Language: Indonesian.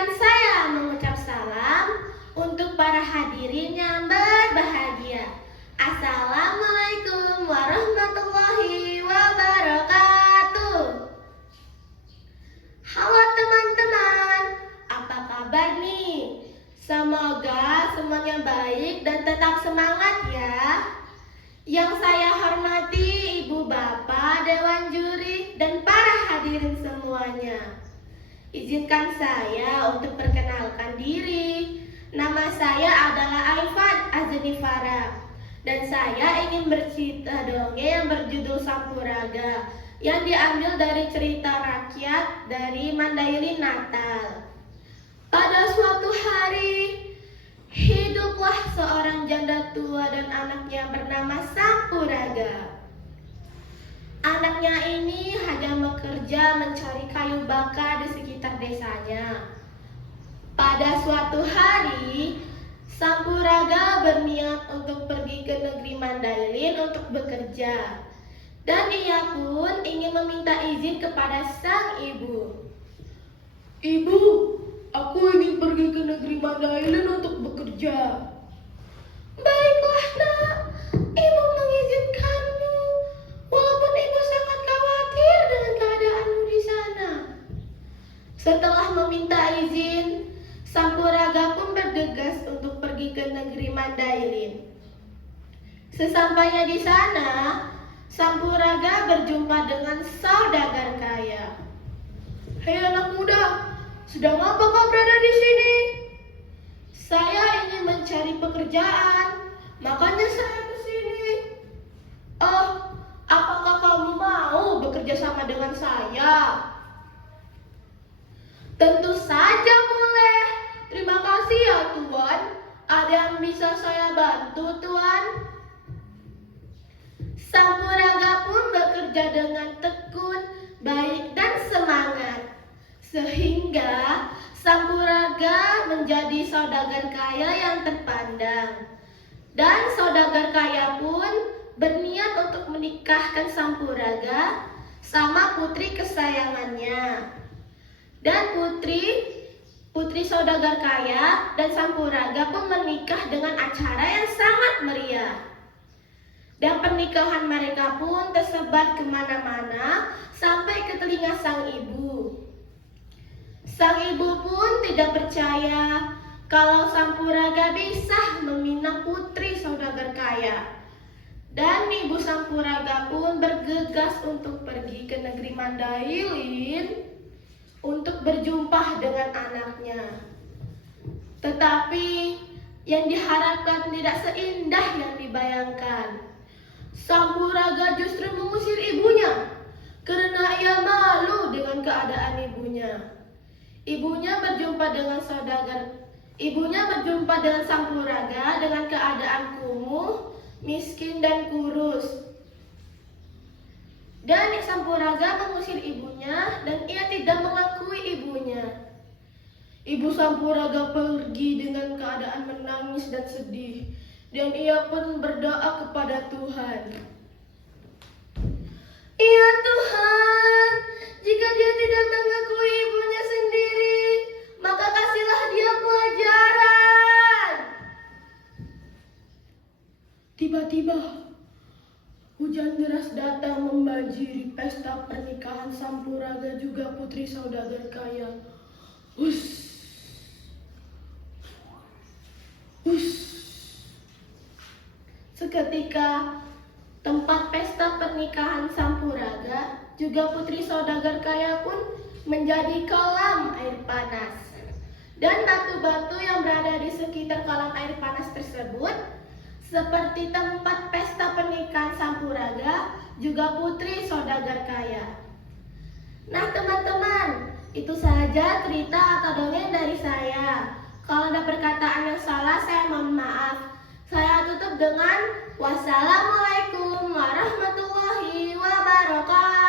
Izinkan saya mengucap salam untuk para hadirin yang berbahagia. Assalamualaikum warahmatullahi wabarakatuh. Halo teman-teman, apa kabar nih? Semoga semuanya baik dan tetap semangat ya. Yang saya hormati Ibu Bapak, Dewan Juri, dan para hadirin semuanya. Izinkan saya untuk perkenalkan diri. Nama saya adalah Aifat Azanifara, dan saya ingin bercerita dongeng yang berjudul Sampuraga, yang diambil dari cerita rakyat dari Mandailing Natal. Pada suatu hari, hiduplah seorang janda tua dan anaknya bernama Sampuraga. Anaknya ini hanya bekerja mencari kayu bakar di sekitar desanya. Pada suatu hari, Sampuraga berniat untuk pergi ke negeri Mandailing untuk bekerja. Dan ia pun ingin meminta izin kepada sang ibu. Ibu, aku ingin pergi ke negeri Mandailing untuk bekerja. Baiklah nak, ibu mengizinkanmu. Walaupun ibu sangat khawatir dengan keadaanmu di sana. Setelah meminta izin, Sampuraga pun bergegas untuk pergi ke negeri Mandailing. Sesampainya di sana, Sampuraga berjumpa dengan saudagar kaya. Hei anak muda, sedang apa kau berada di sini? Saya ingin mencari pekerjaan, makanya saya ke sini. Oh, apakah kamu mau bekerja sama dengan saya? Tentu saja boleh. Terima kasih ya Tuan. Ada yang bisa saya bantu Tuan? Sampuraga pun bekerja dengan tekun, baik dan semangat. Sehingga Sampuraga menjadi saudagar kaya yang terpandang. Dan saudagar kaya pun berniat untuk menikahkan Sampuraga sama putri kesayangannya. Dan putri saudagar kaya dan Sampuraga pun menikah dengan acara yang sangat meriah. Dan pernikahan mereka pun tersebar kemana-mana sampai ke telinga sang ibu. Sang ibu pun tidak percaya kalau Sampuraga bisa meminang putri saudagar kaya. Dan ibu Sampuraga pun bergegas untuk pergi ke negeri Mandailing untuk berjumpa dengan anaknya. Tetapi yang diharapkan tidak seindah yang dibayangkan. Sampuraga justru mengusir ibunya karena ia malu dengan keadaan ibunya. Ibunya berjumpa dengan Sampuraga dengan keadaan kumuh, miskin dan kurus. Dan Sampuraga mengusir ibunya dan ia tidak mengakui ibunya. Ibu Sampuraga pergi dengan keadaan menangis dan sedih, dan ia pun berdoa kepada Tuhan. Ya Tuhan, jika dia tidak mengakui ibunya sendiri, maka kasihlah dia pelajaran. Tiba-tiba, hujan deras datang membanjiri pesta pernikahan Sampuraga juga putri saudagar kaya. Hus, hus. Seketika, tempat pesta pernikahan Sampuraga juga putri saudagar kaya pun menjadi kolam air panas. Dan batu-batu yang berada di sekitar kolam air panas tersebut seperti tempat pesta pernikahan Sampuraga juga putri saudagar kaya. Nah teman-teman, itu saja cerita atau dongeng dari saya. Kalau ada perkataan yang salah, saya mohon maaf. Saya tutup dengan wassalamualaikum warahmatullahi wabarakatuh.